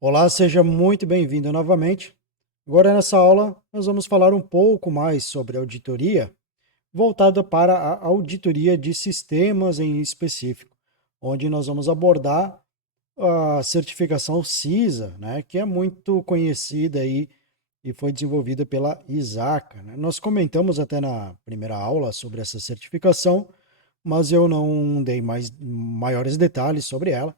Olá, seja muito bem-vindo novamente. Agora, nessa aula, nós vamos falar um pouco mais sobre auditoria, voltada para a auditoria de sistemas em específico, onde nós vamos abordar a certificação CISA, né, que é muito conhecida aí e foi desenvolvida pela ISACA, né? Nós comentamos até na primeira aula sobre essa certificação, mas eu não dei maiores detalhes sobre ela.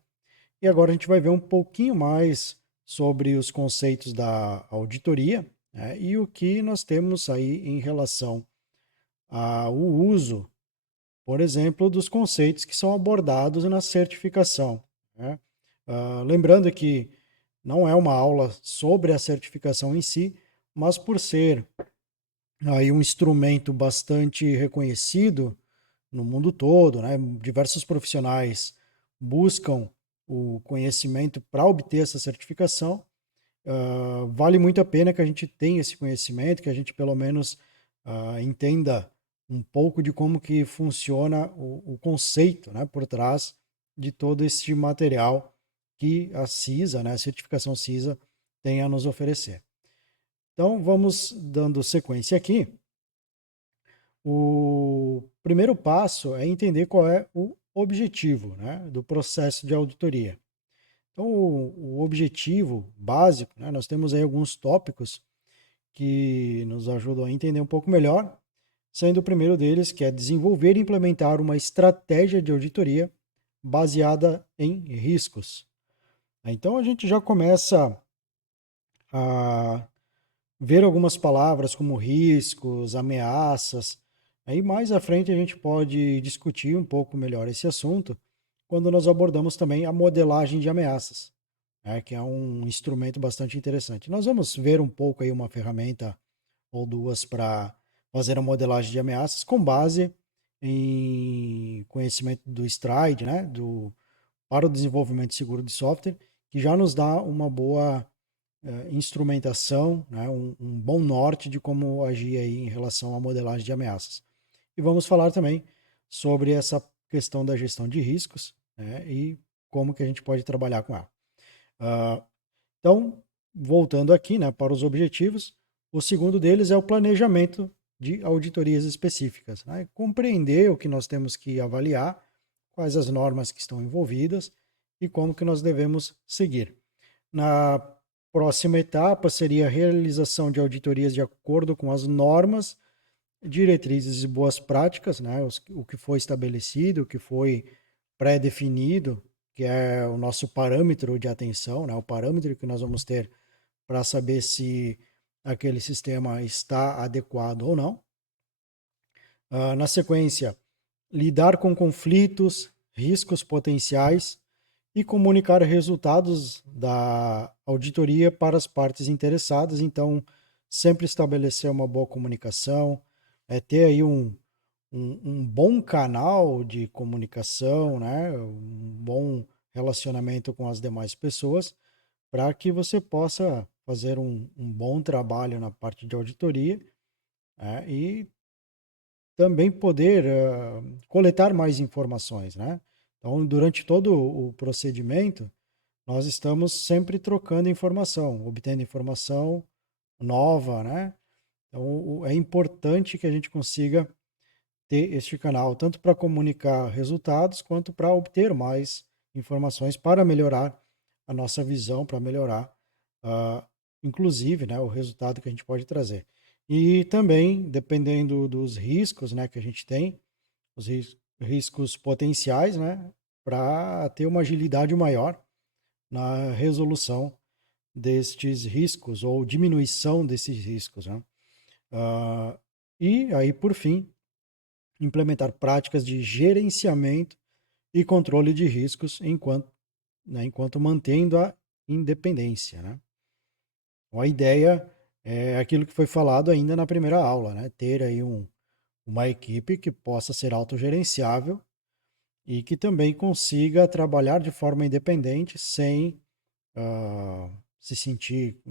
E agora a gente vai ver um pouquinho mais sobre os conceitos da auditoria, né, e o que nós temos aí em relação ao uso, por exemplo, dos conceitos que são abordados na certificação, né? Lembrando que não é uma aula sobre a certificação em si, mas por ser aí um instrumento bastante reconhecido no mundo todo, né? Diversos profissionais buscam o conhecimento para obter essa certificação. Vale muito a pena que a gente tenha esse conhecimento, que a gente pelo menos entenda um pouco de como que funciona o conceito, né, por trás de todo este material que a CISA, né, a certificação CISA, tem a nos oferecer. Então, vamos dando sequência aqui. O primeiro passo é entender qual é o objetivo, né, do processo de auditoria. Então, o objetivo básico, né, nós temos aí alguns tópicos que nos ajudam a entender um pouco melhor, sendo o primeiro deles que é desenvolver e implementar uma estratégia de auditoria baseada em riscos. Então, a gente já começa a ver algumas palavras como riscos, ameaças. Aí mais à frente a gente pode discutir um pouco melhor esse assunto quando nós abordamos também a modelagem de ameaças, né, que é um instrumento bastante interessante. Nós vamos ver um pouco aí uma ferramenta ou duas para fazer a modelagem de ameaças com base em conhecimento do STRIDE, né, para o desenvolvimento seguro de software, que já nos dá uma boa instrumentação, né, um bom norte de como agir aí em relação à modelagem de ameaças. E vamos falar também sobre essa questão da gestão de riscos, né, e como que a gente pode trabalhar com ela. Uh, então, voltando aqui, né, para os objetivos, o segundo deles é o planejamento de auditorias específicas, né, compreender o que nós temos que avaliar, quais as normas que estão envolvidas e como que nós devemos seguir. Na próxima etapa seria a realização de auditorias de acordo com as normas, diretrizes e boas práticas, né? O que foi estabelecido, o que foi pré-definido, que é o nosso parâmetro de atenção, né? O parâmetro que nós vamos ter para saber se aquele sistema está adequado ou não. Na sequência, lidar com conflitos, riscos potenciais e comunicar resultados da auditoria para as partes interessadas. Então, sempre estabelecer uma boa comunicação, ter aí um bom canal de comunicação, né? Um bom relacionamento com as demais pessoas, para que você possa fazer um bom trabalho na parte de auditoria, e também poder coletar mais informações, né? Então, durante todo o procedimento, nós estamos sempre trocando informação, obtendo informação nova, né? Então, é importante que a gente consiga ter este canal, tanto para comunicar resultados, quanto para obter mais informações para melhorar a nossa visão, para melhorar, uh, inclusive, né, o resultado que a gente pode trazer. E também, dependendo dos riscos, né, que a gente tem, os riscos potenciais, né, para ter uma agilidade maior na resolução destes riscos ou diminuição desses riscos, né? Uh, e aí, por fim, implementar práticas de gerenciamento e controle de riscos enquanto mantendo a independência, né? Então, a ideia é aquilo que foi falado ainda na primeira aula, né? Ter aí uma equipe que possa ser autogerenciável e que também consiga trabalhar de forma independente sem se sentir,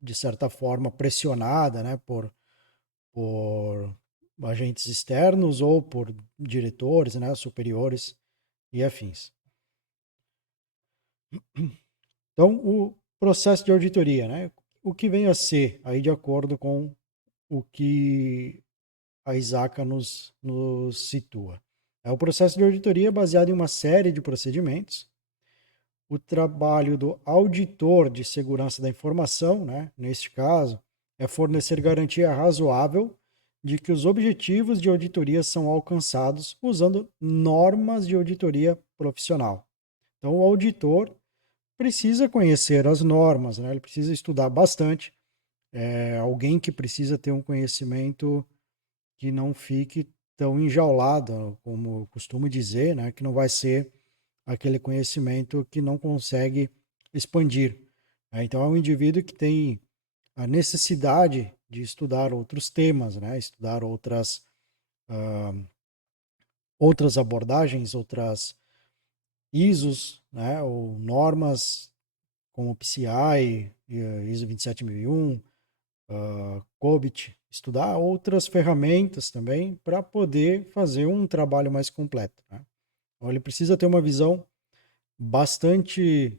de certa forma, pressionada, né, por agentes externos ou por diretores, né, superiores e afins. Então, processo de auditoria, né? O que vem a ser, aí de acordo com o que a ISACA nos situa. O processo de auditoria é baseado em uma série de procedimentos. O trabalho do auditor de segurança da informação, né, neste caso, é fornecer garantia razoável de que os objetivos de auditoria são alcançados usando normas de auditoria profissional. Então, o auditor precisa conhecer as normas, né? Ele precisa estudar bastante. É alguém que precisa ter um conhecimento que não fique tão enjaulado, como eu costumo dizer, né? Que não vai ser aquele conhecimento que não consegue expandir. Então, é um indivíduo que tem a necessidade de estudar outros temas, né? Estudar outras abordagens, outras ISOs, né? Ou normas como PCI, ISO 27001, COBIT, estudar outras ferramentas também para poder fazer um trabalho mais completo. Né? Então, ele precisa ter uma visão bastante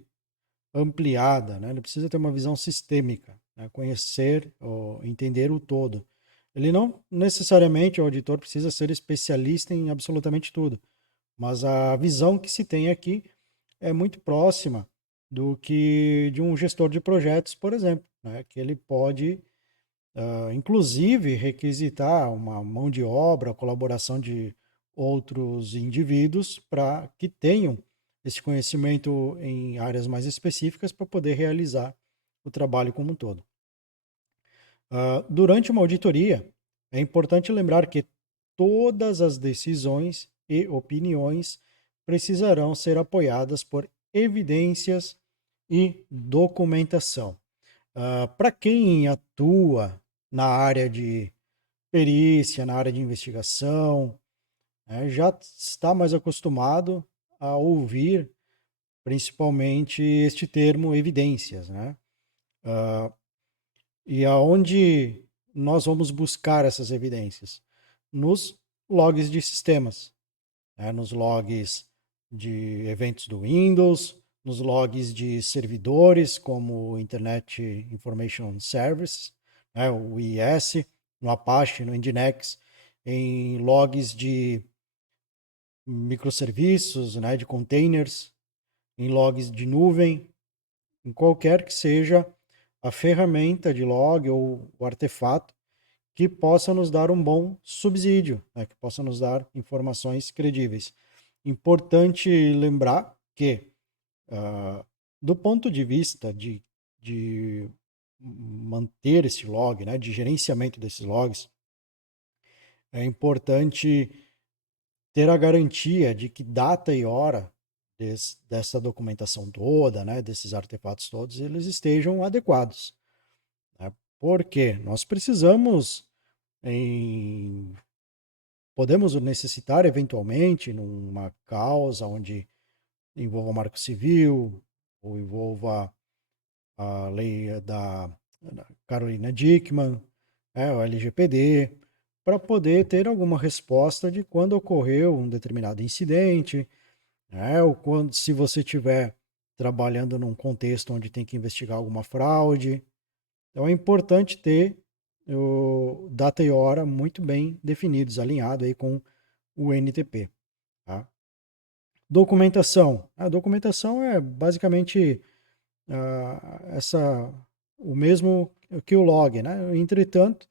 ampliada, né? Ele precisa ter uma visão sistêmica, né? Conhecer, entender o todo. Ele não necessariamente, o auditor, precisa ser especialista em absolutamente tudo, mas a visão que se tem aqui é muito próxima do que de um gestor de projetos, por exemplo, né? Que ele pode, inclusive, requisitar uma mão de obra, a colaboração de outros indivíduos para que tenham esse conhecimento em áreas mais específicas para poder realizar o trabalho como um todo. Durante uma auditoria, é importante lembrar que todas as decisões e opiniões precisarão ser apoiadas por evidências e documentação. Para quem atua na área de perícia, na área de investigação, né, já está mais acostumado a ouvir principalmente este termo evidências, né? E aonde nós vamos buscar essas evidências? Nos logs de sistemas, né? Nos logs de eventos do Windows, nos logs de servidores como o Internet Information Service, né? O IIS, no Apache, no Nginx, em logs de microserviços, né? De containers, em logs de nuvem, em qualquer que seja a ferramenta de log ou o artefato que possa nos dar um bom subsídio, né, que possa nos dar informações credíveis. Importante lembrar que, do ponto de vista de manter esse log, né, de gerenciamento desses logs, é importante ter a garantia de que data e hora dessa documentação toda, né, desses artefatos todos, eles estejam adequados. Né? Porque nós precisamos, em, podemos necessitar eventualmente, numa causa onde envolva o Marco Civil, ou envolva a lei da Carolina Dickmann, o LGPD, para poder ter alguma resposta de quando ocorreu um determinado incidente, ou quando, se você estiver trabalhando num contexto onde tem que investigar alguma fraude. Então é importante ter o data e hora muito bem definidos, alinhado aí com o NTP. Tá? Documentação. A documentação é basicamente o mesmo que o log. Né? Entretanto,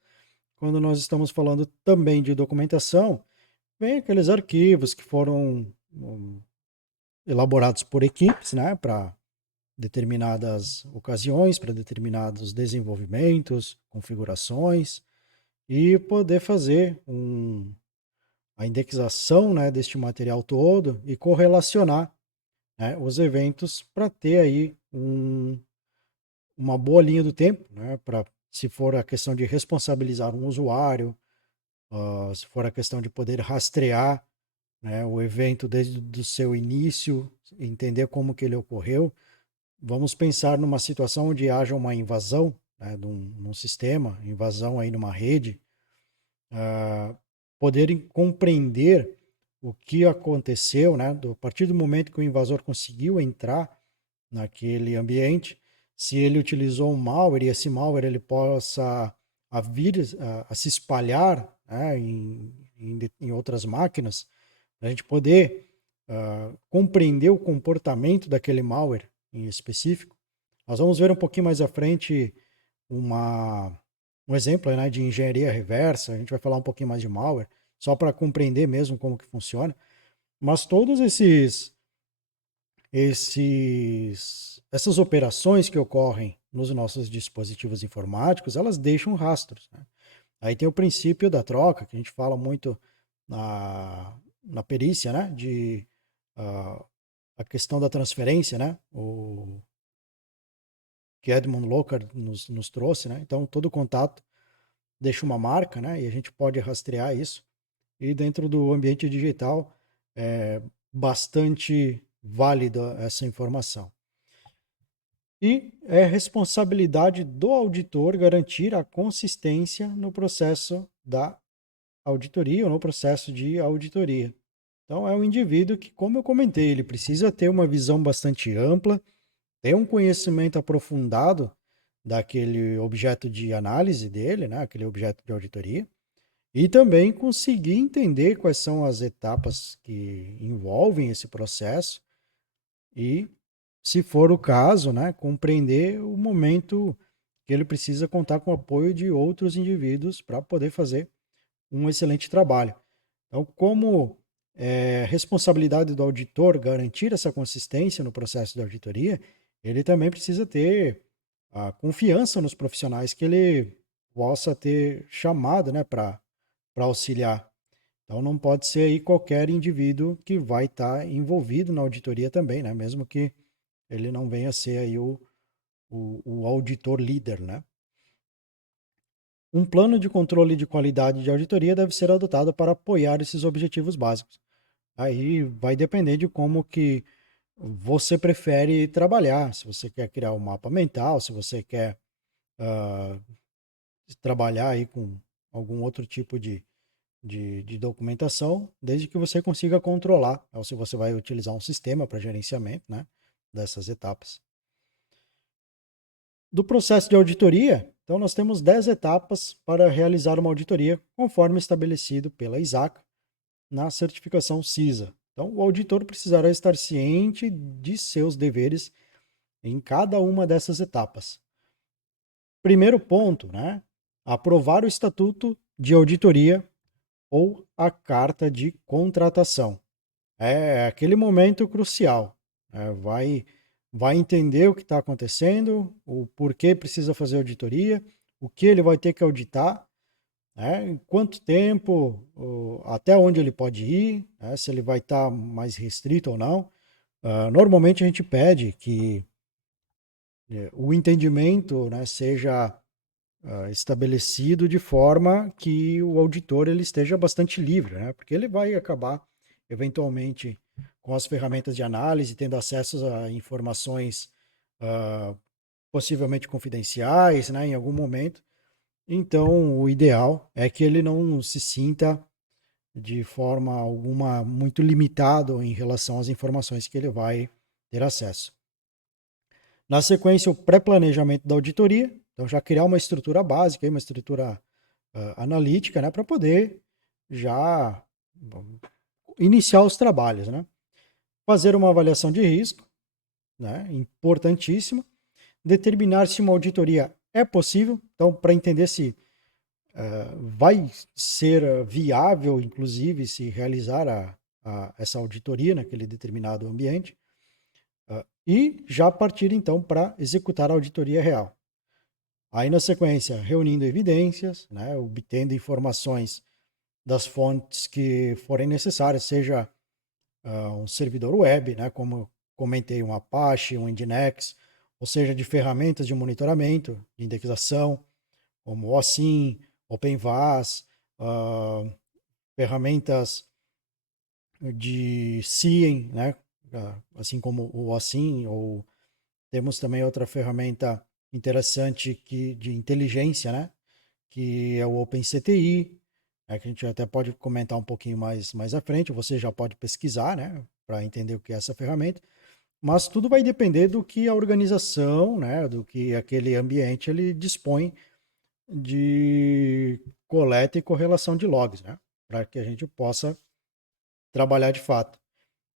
quando nós estamos falando também de documentação, vem aqueles arquivos que foram elaborados por equipes, né, para determinadas ocasiões, para determinados desenvolvimentos, configurações, e poder fazer a indexação, né, deste material todo e correlacionar, né, os eventos para ter aí uma boa linha do tempo, né, para se for a questão de responsabilizar um usuário, se for a questão de poder rastrear, né, o evento desde o seu início, entender como que ele ocorreu. Vamos pensar numa situação onde haja uma invasão, né, num sistema, invasão aí numa rede, poderem compreender o que aconteceu, né, a partir do momento que o invasor conseguiu entrar naquele ambiente, se ele utilizou um malware e esse malware ele possa vir a se espalhar, né, em outras máquinas, a gente poder compreender o comportamento daquele malware em específico. Nós vamos ver um pouquinho mais à frente um exemplo, né, de engenharia reversa, a gente vai falar um pouquinho mais de malware, só para compreender mesmo como que funciona. Mas todos essas operações que ocorrem nos nossos dispositivos informáticos, elas deixam rastros, né? Aí tem o princípio da troca, que a gente fala muito na perícia, né? Uh, a questão da transferência, né? O que Edmund Locard nos trouxe, né? Então, todo contato deixa uma marca, né? E a gente pode rastrear isso. E dentro do ambiente digital, é bastante válida essa informação. E é responsabilidade do auditor garantir a consistência no processo da auditoria ou no processo de auditoria. Então, é um indivíduo que, como eu comentei, ele precisa ter uma visão bastante ampla, ter um conhecimento aprofundado daquele objeto de análise dele, né, aquele objeto de auditoria, e também conseguir entender quais são as etapas que envolvem esse processo e, se for o caso, né, compreender o momento que ele precisa contar com o apoio de outros indivíduos para poder fazer um excelente trabalho. Então, como responsabilidade do auditor garantir essa consistência no processo de auditoria, ele também precisa ter a confiança nos profissionais que ele possa ter chamado, né, para auxiliar. Então, não pode ser aí qualquer indivíduo que vai estar envolvido na auditoria também, né, mesmo que ele não venha a ser aí o auditor líder, né? Um plano de controle de qualidade de auditoria deve ser adotado para apoiar esses objetivos básicos. Aí vai depender de como que você prefere trabalhar, se você quer criar um mapa mental, se você quer uh, trabalhar aí com algum outro tipo de documentação, desde que você consiga controlar, ou se você vai utilizar um sistema para gerenciamento, né, dessas etapas. Do processo de auditoria, então nós temos 10 etapas para realizar uma auditoria, conforme estabelecido pela ISAC na certificação CISA. Então, o auditor precisará estar ciente de seus deveres em cada uma dessas etapas. Primeiro ponto, né? Aprovar o estatuto de auditoria ou a carta de contratação. É aquele momento crucial. Vai entender o que está acontecendo, o porquê precisa fazer auditoria, o que ele vai ter que auditar, né, em quanto tempo, até onde ele pode ir, né, se ele vai estar mais restrito ou não. Normalmente a gente pede que o entendimento, né, seja estabelecido de forma que o auditor ele esteja bastante livre, né, porque ele vai acabar, eventualmente, com as ferramentas de análise, tendo acesso a informações possivelmente confidenciais, né, em algum momento. Então, o ideal é que ele não se sinta de forma alguma muito limitado em relação às informações que ele vai ter acesso. Na sequência, o pré-planejamento da auditoria. Então, já criar uma estrutura básica, uma estrutura analítica, né, para poder já iniciar os trabalhos, né? Fazer uma avaliação de risco, né, importantíssimo. Determinar se uma auditoria é possível. Então, para entender se vai ser viável, inclusive, se realizar essa auditoria naquele determinado ambiente, e já partir então para executar a auditoria real. Aí, na sequência, reunindo evidências, né, obtendo informações das fontes que forem necessárias, seja um servidor web, né, como eu comentei, um Apache, um Nginx, ou seja, de ferramentas de monitoramento, de indexação, como OSINT, OpenVAS, ferramentas de SIEM, né? Assim como o OSINT, ou temos também outra ferramenta interessante de inteligência, né? Que é o OpenCTI, né? Que a gente até pode comentar um pouquinho mais à frente, você já pode pesquisar, né? Para entender o que é essa ferramenta. mas tudo vai depender do que a organização, né, do que aquele ambiente ele dispõe de coleta e correlação de logs, né, para que a gente possa trabalhar de fato.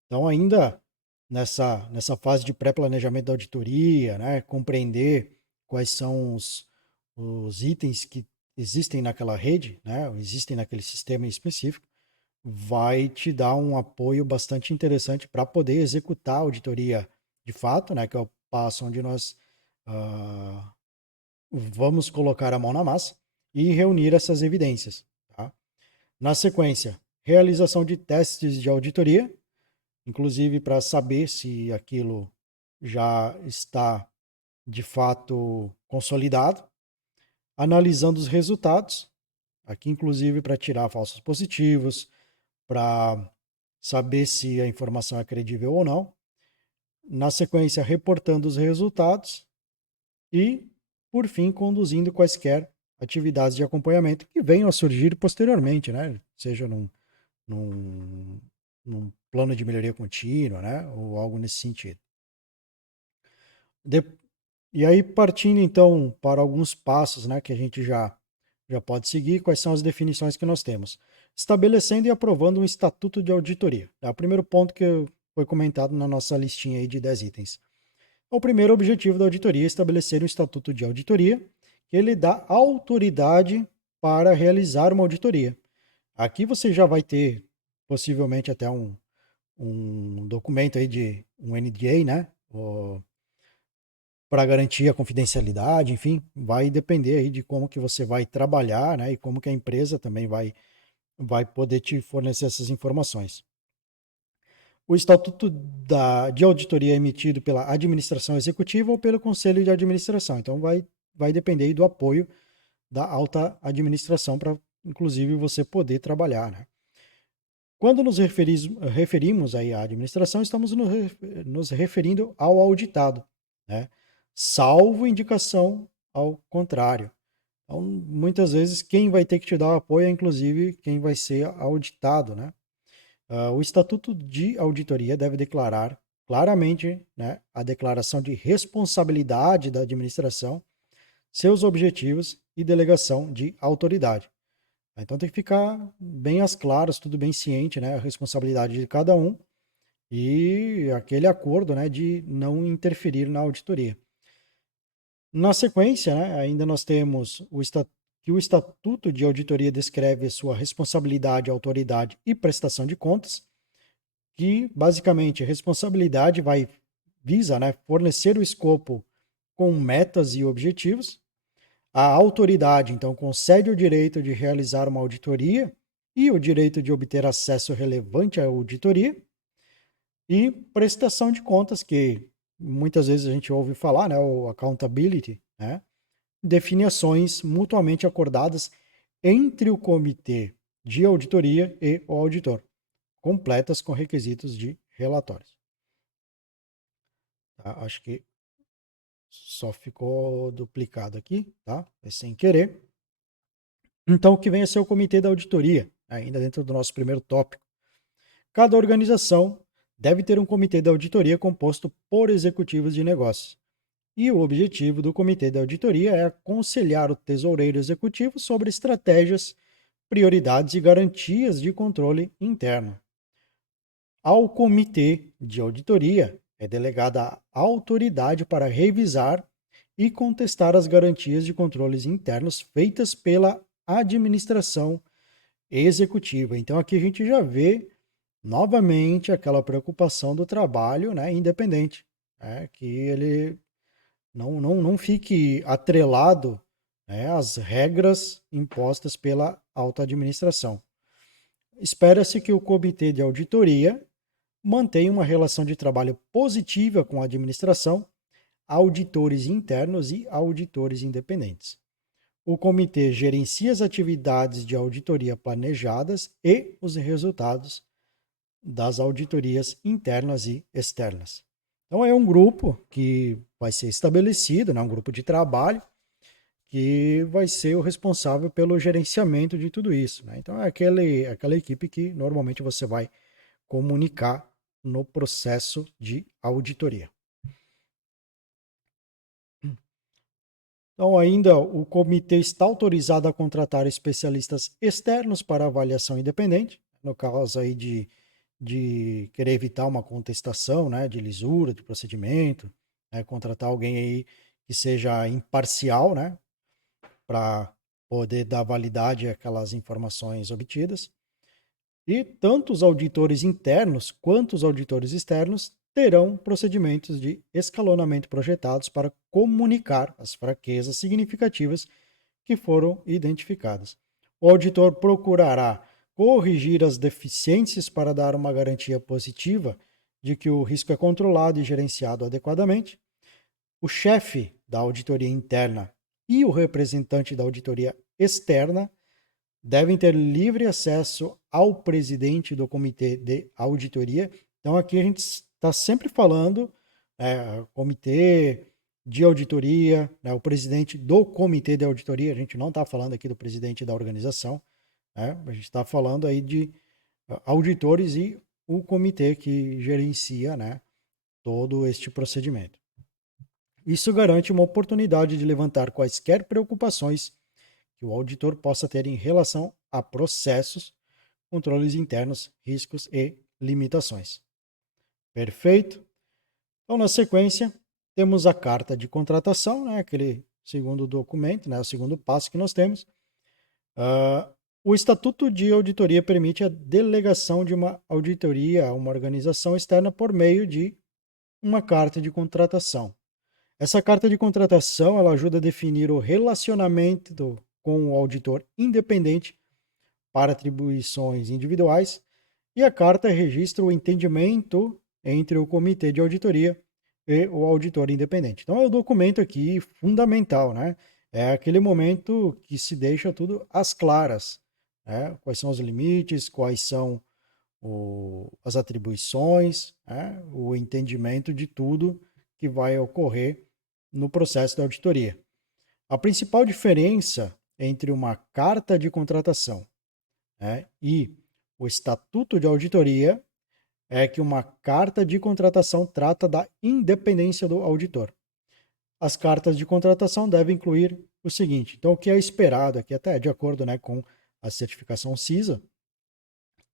Então, ainda nessa fase de pré-planejamento da auditoria, né, compreender quais são os itens que existem naquela rede, né, existem naquele sistema em específico, vai te dar um apoio bastante interessante para poder executar a auditoria de fato, né, que é o passo onde nós ah, vamos colocar a mão na massa e reunir essas evidências. Tá? Na sequência, realização de testes de auditoria, inclusive para saber se aquilo já está de fato consolidado, analisando os resultados, aqui inclusive para tirar falsos positivos, para saber se a informação é credível ou não. Na sequência, reportando os resultados e, por fim, conduzindo quaisquer atividades de acompanhamento que venham a surgir posteriormente, né? Seja num, num plano de melhoria contínua, né? Ou algo nesse sentido. De, e aí, partindo então para alguns passos, né, que a gente já pode seguir, quais são as definições que nós temos? Estabelecendo e aprovando um estatuto de auditoria. É o primeiro ponto que foi comentado na nossa listinha aí de 10 itens. O primeiro objetivo da auditoria é estabelecer um estatuto de auditoria, que ele dá autoridade para realizar uma auditoria. Aqui você já vai ter possivelmente até um documento aí de um NDA, né? Para garantir a confidencialidade, enfim, vai depender aí de como que você vai trabalhar, né? E como que a empresa também vai poder te fornecer essas informações. O estatuto de auditoria é emitido pela administração executiva ou pelo conselho de administração. Então, vai depender aí do apoio da alta administração para, inclusive, você poder trabalhar. Né? Quando nos referimos aí à administração, estamos nos referindo ao auditado, né? Salvo indicação ao contrário. Então, muitas vezes, quem vai ter que te dar o apoio é, inclusive, quem vai ser auditado, né? O Estatuto de Auditoria deve declarar claramente, né, a declaração de responsabilidade da administração, seus objetivos e delegação de autoridade. Então tem que ficar bem às claras, tudo bem ciente, né, a responsabilidade de cada um e aquele acordo, né, de não interferir na auditoria. Na sequência, né, ainda nós temos que o Estatuto de Auditoria descreve sua responsabilidade, autoridade e prestação de contas, que basicamente a responsabilidade visa, né, fornecer o escopo com metas e objetivos. A autoridade, então, concede o direito de realizar uma auditoria e o direito de obter acesso relevante à auditoria. E prestação de contas, que muitas vezes a gente ouve falar, né, o accountability, né, define ações mutuamente acordadas entre o comitê de auditoria e o auditor, completas com requisitos de relatórios. Tá? Acho que só ficou duplicado aqui, tá? É sem querer. Então, o que vem a ser o comitê da auditoria, ainda dentro do nosso primeiro tópico. Cada organização deve ter um comitê de auditoria composto por executivos de negócios. E o objetivo do comitê de auditoria é aconselhar o tesoureiro executivo sobre estratégias, prioridades e garantias de controle interno. Ao comitê de auditoria é delegada a autoridade para revisar e contestar as garantias de controles internos feitas pela administração executiva. Então aqui a gente já vê novamente aquela preocupação do trabalho, né, independente, né, que ele não fique atrelado, né, às regras impostas pela alta administração. Espera-se que o comitê de auditoria mantenha uma relação de trabalho positiva com a administração, auditores internos e auditores independentes. O comitê gerencia as atividades de auditoria planejadas e os resultados das auditorias internas e externas. Então é um grupo que vai ser estabelecido, né, um grupo de trabalho que vai ser o responsável pelo gerenciamento de tudo isso. Né? Então é aquela equipe que normalmente você vai comunicar no processo de auditoria. Então, ainda o comitê está autorizado a contratar especialistas externos para avaliação independente, no caso aí de querer evitar uma contestação, né, de lisura, de procedimento, né, contratar alguém aí que seja imparcial, né, para poder dar validade àquelas informações obtidas. E tanto os auditores internos quanto os auditores externos terão procedimentos de escalonamento projetados para comunicar as fraquezas significativas que foram identificadas. O auditor procurará corrigir as deficiências para dar uma garantia positiva de que o risco é controlado e gerenciado adequadamente. O chefe da auditoria interna e o representante da auditoria externa devem ter livre acesso ao presidente do comitê de auditoria. Então, aqui a gente está sempre falando, comitê de auditoria, né, o presidente do comitê de auditoria, a gente não está falando aqui do presidente da organização, né, a gente está falando aí de auditores e o comitê que gerencia, né, todo este procedimento. Isso garante uma oportunidade de levantar quaisquer preocupações que o auditor possa ter em relação a processos, controles internos, riscos e limitações. Perfeito? Então, na sequência, temos a carta de contratação, né, aquele segundo documento, né, o segundo passo que nós temos. O Estatuto de Auditoria permite a delegação de uma auditoria a uma organização externa por meio de uma carta de contratação. Essa carta de contratação ela ajuda a definir o relacionamento com o auditor independente para atribuições individuais e a carta registra o entendimento entre o comitê de auditoria e o auditor independente. Então é o documento aqui fundamental, né? É aquele momento que se deixa tudo às claras, né? Quais são os limites, quais são as atribuições, né? O entendimento de tudo que vai ocorrer no processo da auditoria. A principal diferença entre uma carta de contratação, né, e o estatuto de auditoria é que uma carta de contratação trata da independência do auditor. As cartas de contratação devem incluir o seguinte: então, o que é esperado aqui, até de acordo, né, com a certificação CISA,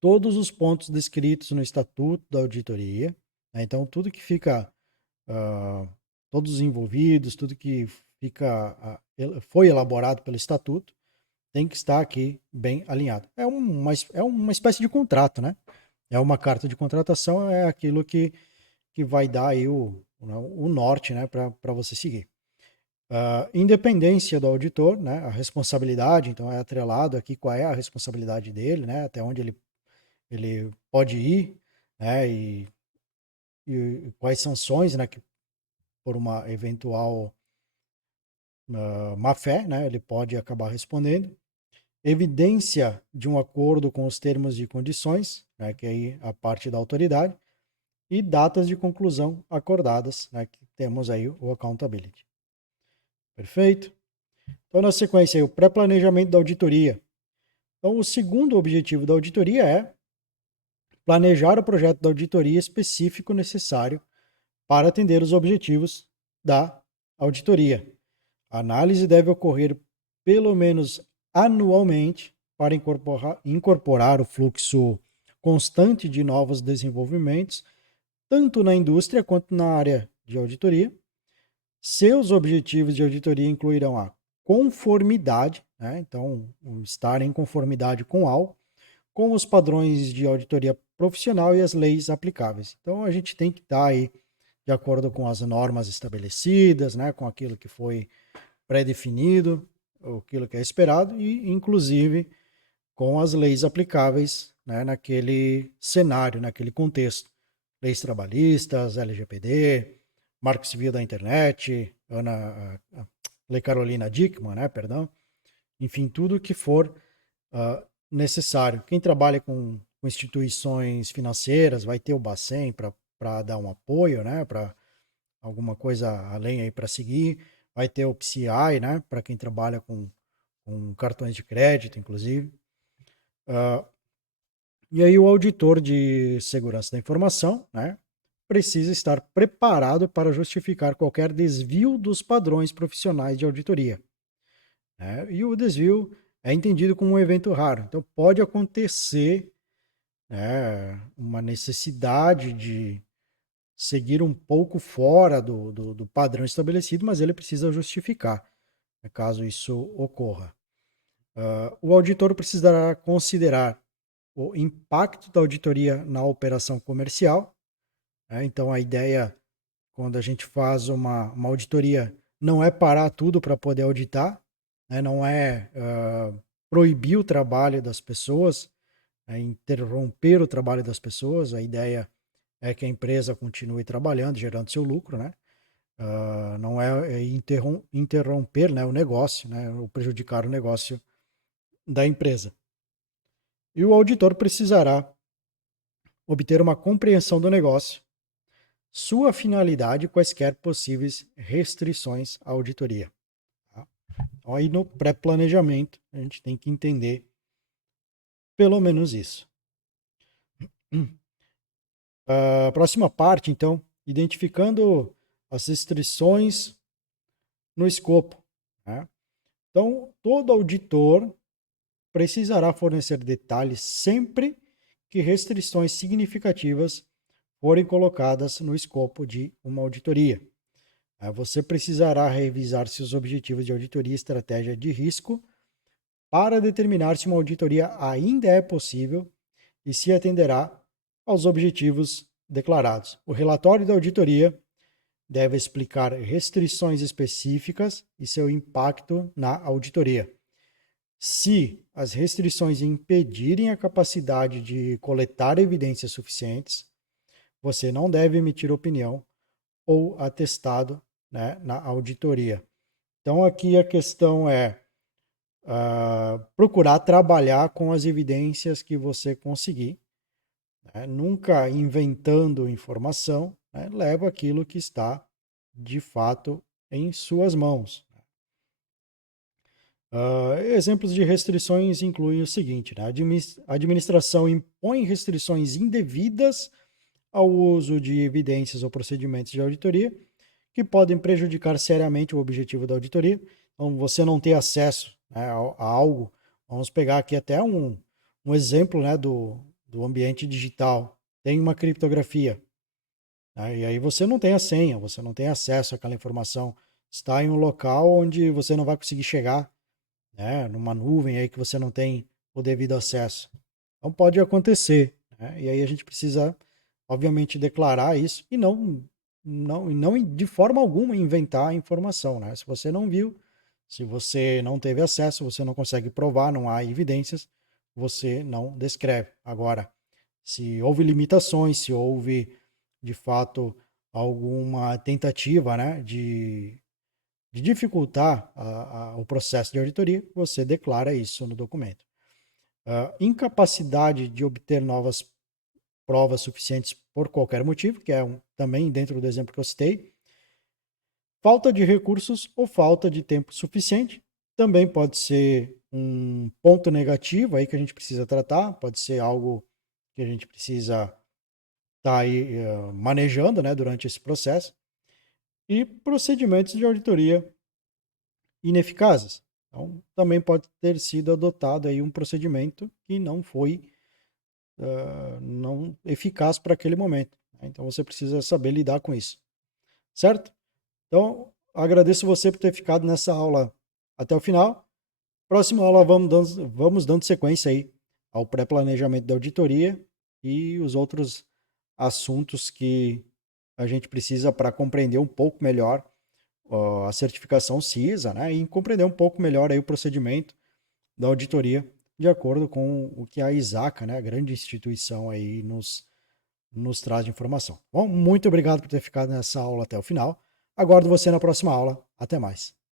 todos os pontos descritos no estatuto da auditoria, né, então, tudo que fica, todos os envolvidos, tudo que fica, foi elaborado pelo estatuto, tem que estar aqui bem alinhado. É uma espécie de contrato, né? É uma carta de contratação, é aquilo que vai dar aí o norte, né, para você seguir. Independência do auditor, né, a responsabilidade, então é atrelado aqui qual é a responsabilidade dele, né, até onde ele pode ir, né, e quais sanções, né, que por uma eventual má-fé, né, ele pode acabar respondendo. Evidência de um acordo com os termos e condições, né, que é aí a parte da autoridade, e datas de conclusão acordadas, né, que temos aí o accountability. Perfeito? Então, na sequência, aí, o pré-planejamento da auditoria. Então, o segundo objetivo da auditoria é planejar o projeto da auditoria específico necessário para atender os objetivos da auditoria. A análise deve ocorrer pelo menos anualmente para incorporar o fluxo constante de novos desenvolvimentos, tanto na indústria quanto na área de auditoria. Seus objetivos de auditoria incluirão a conformidade, né? Então, estar em conformidade com algo, com os padrões de auditoria profissional e as leis aplicáveis. Então, a gente tem que estar aí de acordo com as normas estabelecidas, né? Com aquilo que foi pré-definido, aquilo que é esperado e, inclusive, com as leis aplicáveis, né, naquele cenário, naquele contexto. Leis trabalhistas, LGPD, Marco Civil da Internet, Lei Carolina Dickmann, né, perdão. Enfim, tudo que for necessário. Quem trabalha com instituições financeiras vai ter o Bacen para dar um apoio, né, para alguma coisa além aí para seguir. Vai ter o PCI, né, para quem trabalha com cartões de crédito, inclusive. E aí o auditor de segurança da informação, né, precisa estar preparado para justificar qualquer desvio dos padrões profissionais de auditoria, né? E o desvio é entendido como um evento raro. Então pode acontecer, né, uma necessidade de seguir um pouco fora do padrão estabelecido, mas ele precisa justificar, né, caso isso ocorra. O auditor precisará considerar o impacto da auditoria na operação comercial, né? Então, a ideia, quando a gente faz uma auditoria, não é parar tudo para poder auditar, né? Não é proibir o trabalho das pessoas, interromper o trabalho das pessoas. A ideia é que a empresa continue trabalhando, gerando seu lucro, né? Não é interromper, né, o negócio, né, ou prejudicar o negócio da empresa. E o auditor precisará obter uma compreensão do negócio, sua finalidade e quaisquer possíveis restrições à auditoria. Tá? Então, aí no pré-planejamento, a gente tem que entender pelo menos isso. A próxima parte, então, identificando as restrições no escopo, né? Então, todo auditor precisará fornecer detalhes sempre que restrições significativas forem colocadas no escopo de uma auditoria. Você precisará revisar seus objetivos de auditoria e estratégia de risco para determinar se uma auditoria ainda é possível e se atenderá aos objetivos declarados. O relatório da auditoria deve explicar restrições específicas e seu impacto na auditoria. Se as restrições impedirem a capacidade de coletar evidências suficientes, você não deve emitir opinião ou atestado, né, na auditoria. Então, aqui a questão é procurar trabalhar com as evidências que você conseguir, né, nunca inventando informação, né, leva aquilo que está de fato em suas mãos. Exemplos de restrições incluem o seguinte, né? A administração impõe restrições indevidas ao uso de evidências ou procedimentos de auditoria que podem prejudicar seriamente o objetivo da auditoria. Então, você não ter acesso, né, a algo. Vamos pegar aqui até um exemplo, né, do ambiente digital. Tem uma criptografia, né, e aí você não tem a senha, você não tem acesso àquela informação. Está em um local onde você não vai conseguir chegar, né, numa nuvem aí que você não tem o devido acesso. Então pode acontecer, né? E aí a gente precisa, obviamente, declarar isso e não de forma alguma inventar a informação, né? Se você não viu, se você não teve acesso, você não consegue provar, não há evidências, você não descreve. Agora, se houve limitações, se houve de fato alguma tentativa, né, de dificultar o processo de auditoria, você declara isso no documento. Incapacidade de obter novas provas suficientes por qualquer motivo, que é também dentro do exemplo que eu citei. Falta de recursos ou falta de tempo suficiente também pode ser um ponto negativo aí que a gente precisa tratar, pode ser algo que a gente precisa estar aí manejando, né, durante esse processo. E procedimentos de auditoria ineficazes. Então, também pode ter sido adotado aí um procedimento que não foi não eficaz para aquele momento, né? Então, você precisa saber lidar com isso, certo? Então, agradeço você por ter ficado nessa aula até o final. Próxima aula vamos dando sequência aí ao pré-planejamento da auditoria e os outros assuntos que a gente precisa para compreender um pouco melhor a certificação CISA, né, e compreender um pouco melhor aí o procedimento da auditoria de acordo com o que a ISACA, né, a grande instituição aí nos traz de informação. Bom, muito obrigado por ter ficado nessa aula até o final. Aguardo você na próxima aula. Até mais.